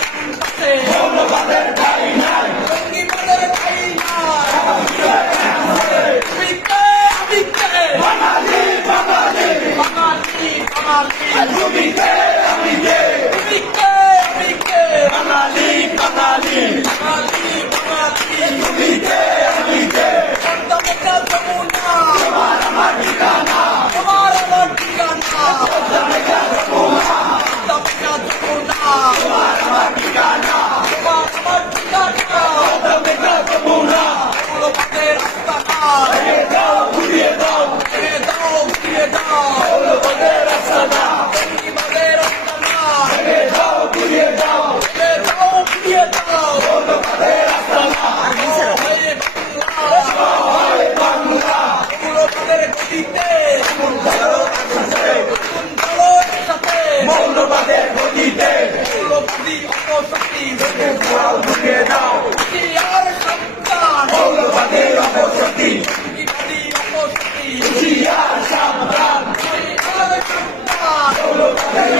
ক্যাম্পাসে মৌলবাদের ঠাঁই নাই, জঙ্গিবাদের ঠাঁই নাই। বাঙালি বাঙালি বাঙালি বাঙালি তুমি কে আমি কে, তুমি কে আমি কে, বাঙালি বাঙালি বাঙালি বাঙালি তুমি কে আমি কে। পদ্মা যমুনা তোমার আমার ঠিকানা, তোমার আমার ঠিকানা। পদ্মা যমুনা তোমার আমার ঠিকানা, তোমার আমার ঠিকানা। পদ্মা যমুনা মৌলবাদের রাস্তাঘাট ভেঙে দাও, ঘুরিয়ে দাও, ভেঙে দাও, ঘুরিয়ে দাও। মৌলবাদের রাস্তাঘাট, জঙ্গিবাদের রাস্তাঘাট ভেঙে দাও, ঘুরিয়ে দাও, ভেঙে দাও, ঘুরিয়ে দাও। মৌলবাদের রাস্তাঘাট জয় বাংলা, মৌলবাদের গতিতে আগুন ধরো একসাথে, আগুন ধরো একসাথে। মৌলবাদের গতিতে মৌলবাদী অপশক্তি ভেঙে দাও, ঢুকে দাও। হুঁশিয়ার সাবধান মৌলবাদের অপশক্তি, জঙ্গিবাদী অপশক্তি হুঁশিয়ার সাবধান, হুঁশিয়ার সাবধান। মৌলবাদের